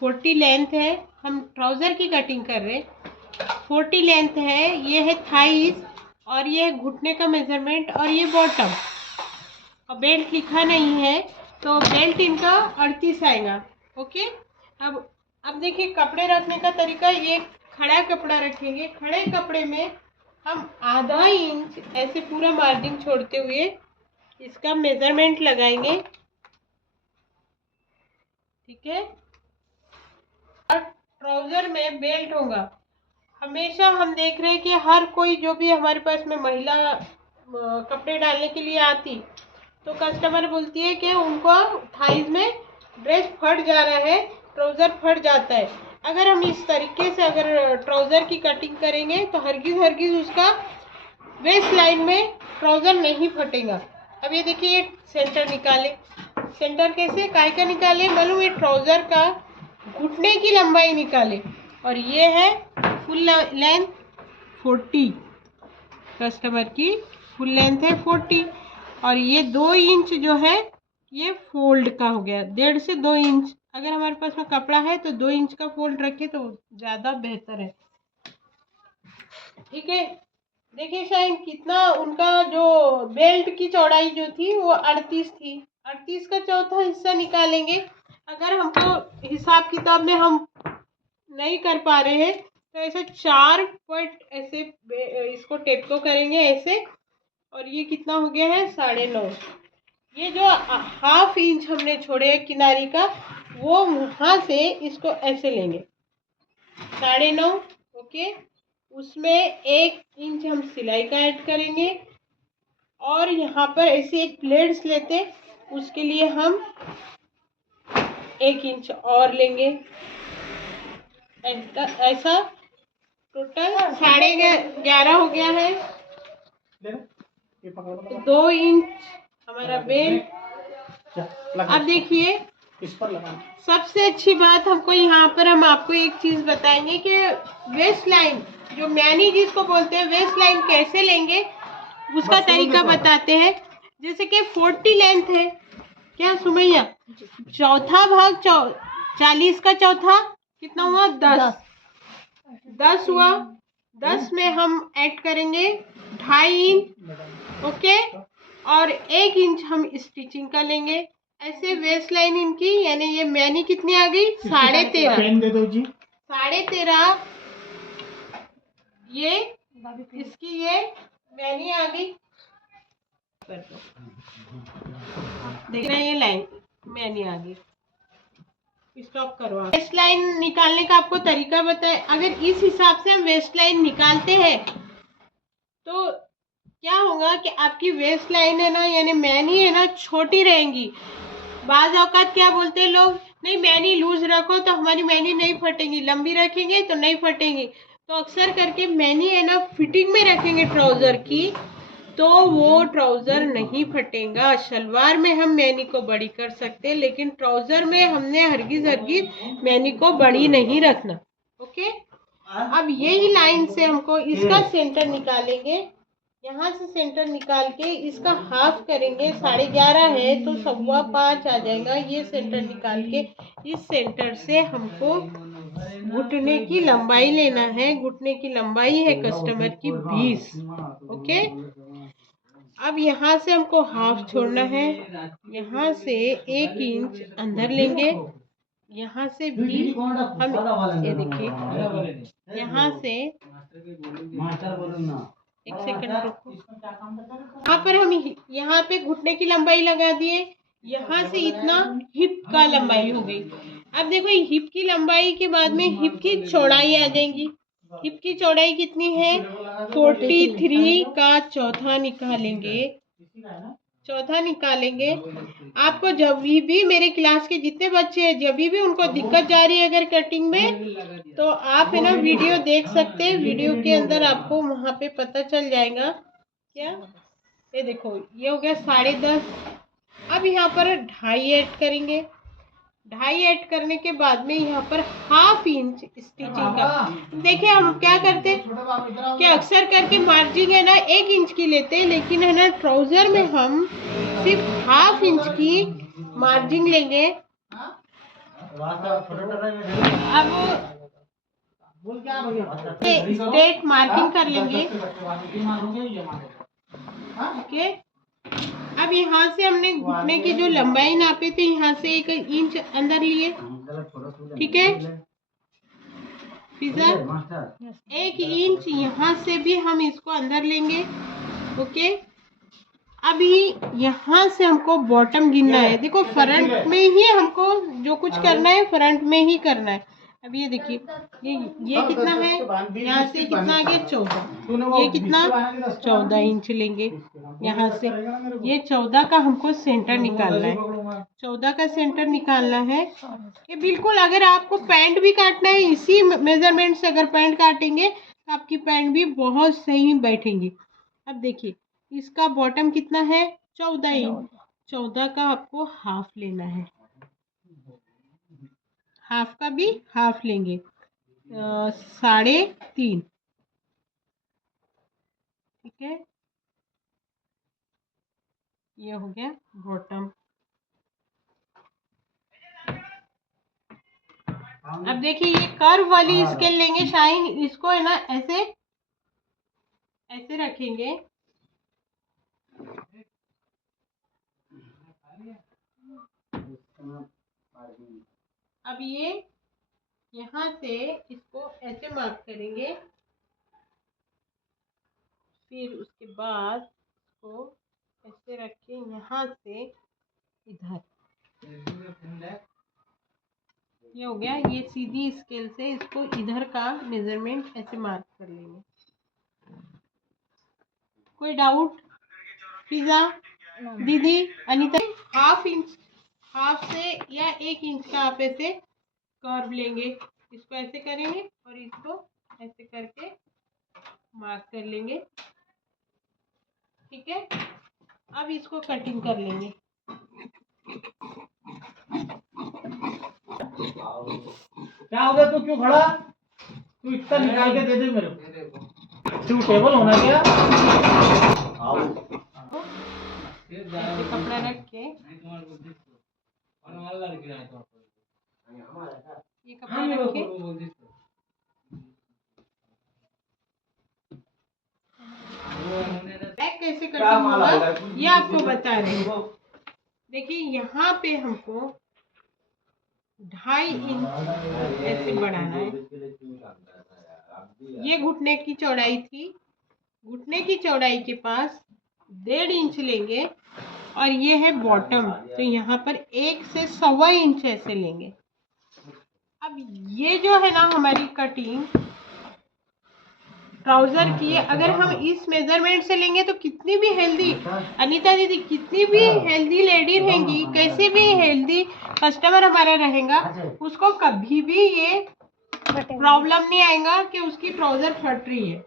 40 length है, हम trouser की कटिंग कर रहे हैं। 40 लेंथ है, ये है थाइस और ये है घुटने का मेजरमेंट और ये बॉटम। और बेल्ट लिखा नहीं है तो बेल्ट इनका 38 आएगा। ओके, अब देखिए कपड़े रखने का तरीका। ये खड़ा कपड़ा रखेंगे, खड़े कपड़े में हम आधा इंच ऐसे पूरा मार्जिन छोड़ते हुए इसका मेजरमेंट लगाएंगे, ठीक है। और ट्राउजर में बेल्ट होगा। हमेशा हम देख रहे हैं कि हर कोई जो भी हमारे पास में महिला कपड़े डालने के लिए आती तो कस्टमर बोलती है कि उनको थाइज में ड्रेस फट जा रहा है, ट्राउज़र फट जाता है। अगर हम इस तरीके से अगर ट्राउज़र की कटिंग करेंगे तो हरगिज़ उसका वेस्ट लाइन में ट्राउज़र नहीं फटेगा। अब ये देखिए, ये सेंटर निकाले। सेंटर कैसे काय का निकाले मालूम? ये ट्राउज़र का घुटने की लंबाई निकाले और ये है फुल लेंथ 40। कस्टमर की फुल लेंथ है 40 और ये 2 इंच जो है ये फोल्ड का हो गया, 1.5 से 2 इंच। अगर हमारे पास में कपड़ा है तो 2 इंच का फोल्ड रखे तो ज़्यादा बेहतर है, ठीक है। देखिए शायद कितना उनका जो बेल्ट की चौड़ाई जो थी वो 38 थी। 38 का चौथा हिस्सा निकालेंगे। अगर हमको हिसाब किताब में हम नहीं कर पा रहे हैं तो ऐसे 4 पॉइंट ऐसे इसको टेप को करेंगे ऐसे, और ये कितना हो गया है 9.5। ये जो हाफ इंच हमने छोड़े किनारी का वो वहाँ से इसको ऐसे लेंगे 9.5। ओके, उसमें 1 इंच हम सिलाई का ऐड करेंगे और यहाँ पर ऐसे एक प्लेट्स लेते, उसके लिए हम 1 इंच और लेंगे। ऐसा टोटल 11.5 हो गया है। 2 इंच हमारा बेल्ट। अब देखिए इस पर लगाना। सबसे अच्छी बात हमको यहाँ पर हम आपको एक चीज बताएंगे कि वेस्ट लाइन जो मैनी जिसको बोलते हैं वेस्ट लाइन कैसे लेंगे उसका तरीका बताते हैं। जैसे कि 40 लेंथ है क्या सुमैया, चौथा भाग 40 का चौथा कितना हुआ 10 हुआ। 10 में हम ऐड करेंगे 2.5 इंच। ओके, और 1 इंच हम स्टिचिंग का लेंगे। ऐसे वेस्ट लाइन इनकी यानी ये मैनी कितनी आ गई 13.5। पेन दे दो जी। 13.5 ये इसकी ये मैनी आ गई। देख रहे हैं ये लाइन मैनी आ गई। स्टॉप करो आप। वेस्ट लाइन निकालने का आपको तरीका बताए। अगर इस हिसाब से हम वेस्ट लाइन निकालते हैं तो क्या होगा कि आपकी वेस्ट लाइन है ना यानी मैनी है ना छोटी रहेंगी। बाज औकात क्या बोलते हैं लोग, नहीं मैनी लूज रखो तो हमारी मैनी नहीं फटेगी, लंबी रखेंगे तो नहीं फटेंगी। तो अक्सर करके मैनी है ना फिटिंग में रखेंगे ट्राउजर की तो वो ट्राउजर नहीं फटेगा। शलवार में हम मैनी को बड़ी कर सकते हैं लेकिन ट्राउजर में हमने हरगिज मैनी को बड़ी नहीं रखना। ओके, अब यही लाइन से हमको इसका सेंटर निकालेंगे। यहाँ से सेंटर निकाल के इसका हाफ करेंगे। 11.5 है तो 5.25 आ जाएगा। ये सेंटर निकाल के इस सेंटर से हमको घुटने की लंबाई लेना है। घुटने की लंबाई है कस्टमर की 20। ओके, अब यहाँ से हमको हाफ छोड़ना है। यहाँ से 1 इंच अंदर लेंगे। यहाँ से भी हम ये देखिए यहाँ से 1 सेकंड रुको। यहाँ पर हम यहाँ पे घुटने की लंबाई लगा दिए। यहाँ से इतना हिप का लंबाई हो गई। अब देखो हिप की लंबाई के बाद में हिप की चौड़ाई आ जाएगी। हिप की चौड़ाई कितनी है 43 का चौथा निकालेंगे। चौथा निकालेंगे। आपको जब भी मेरे क्लास के जितने बच्चे हैं जब भी उनको दिक्कत जा रही है अगर कटिंग में तो आप है ना वीडियो देख सकते हैं। वीडियो के अंदर आपको वहाँ पे पता चल जाएगा। क्या ये देखो ये हो गया 10.5। अब यहाँ पर 2.5 ऐड करेंगे। 2.5 ऐड करने के बाद में यहाँ पर हाफ इंच स्टिचिंग का। देखिए हम क्या करते हैं कि अक्सर करके मार्जिन है ना 1 इंच की लेते हैं लेकिन है ना ट्राउजर में हम सिर्फ हाफ इंच की मार्जिन लेंगे। अब स्ट्रेट मार्किंग कर लेंगे। ओके, अब यहाँ से हमने घुटने की जो लंबाई नापे थे, यहाँ से 1 इंच अंदर लिए। ठीक है फिजा, 1 इंच यहाँ से भी हम इसको अंदर लेंगे। ओके, अभी यहाँ से हमको बॉटम गिनना है। देखो फ्रंट में ही हमको जो कुछ करना है फ्रंट में ही करना है। अब ये देखिए, ये कितना है, यहाँ से कितना आ गया 14, ये कितना 14 इंच लेंगे यहाँ से। ये 14 का हमको सेंटर निकालना है, 14 का सेंटर निकालना है। ये बिल्कुल, अगर आपको पैंट भी काटना है इसी मेजरमेंट से अगर पैंट काटेंगे तो आपकी पैंट भी बहुत सही बैठेंगी। अब देखिए, इसका बॉटम कितना है 14 इंच, 14 का आपको हाफ लेना है, हाफ का भी हाफ लेंगे 3.5। ठीक है, ये हो गया बॉटम। अब देखिए, ये कर्व वाली स्केल लेंगे शाइन, इसको है ना ऐसे ऐसे रखेंगे। अब ये यहाँ से इसको ऐसे मार्क करेंगे, फिर उसके बाद इसको ऐसे रख के यहाँ से इधर, ये हो गया। ये सीधी स्केल से इसको इधर का मेजरमेंट ऐसे मार्क कर लेंगे। कोई डाउट फिजा, दीदी, अनीता? हाफ इंच, हाफ से या 1 इंच का आप ऐसे कर्व लेंगे, इसको ऐसे करेंगे और इसको ऐसे करके मार्क कर लेंगे। ठीक है, अब इसको कटिंग कर लेंगे। क्या हो गया, तू क्यों खड़ा? तू इतना निकाल के दे दे मेरे को। तू टेबल होना क्या? ऐसे कपड़ा रख के ये कपड़ा रख के बैक कैसे कटिंग होगा ये आपको बता रहे हैं। देखिए, यहाँ पे हमको 2.5 इंच ऐसे बढ़ाना है। ये घुटने की चौड़ाई थी, घुटने की चौड़ाई के पास 1.5 इंच लेंगे और ये है बॉटम, तो यहाँ पर 1 से 1.25 इंच ऐसे लेंगे। अब ये जो है ना हमारी कटिंग ट्राउजर की, अगर हम इस मेजरमेंट से लेंगे तो कितनी भी हेल्दी, अनीता दीदी, कितनी भी हेल्दी लेडी रहेंगी, कैसे भी हेल्दी कस्टमर हमारा रहेगा, उसको कभी भी ये प्रॉब्लम नहीं आएगा कि उसकी ट्राउजर फट रही है।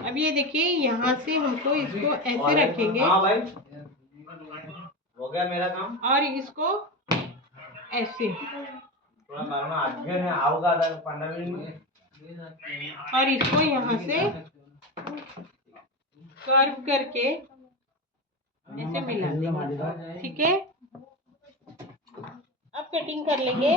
अब ये देखिए, यहाँ से हमको इसको ऐसे रखेंगे। हाँ भाई, हो गया मेरा काम। और इसको ऐसे, और इसको यहाँ से कर्व करके ऐसे मिला देंगे। ठीक है, अब कटिंग कर लेंगे।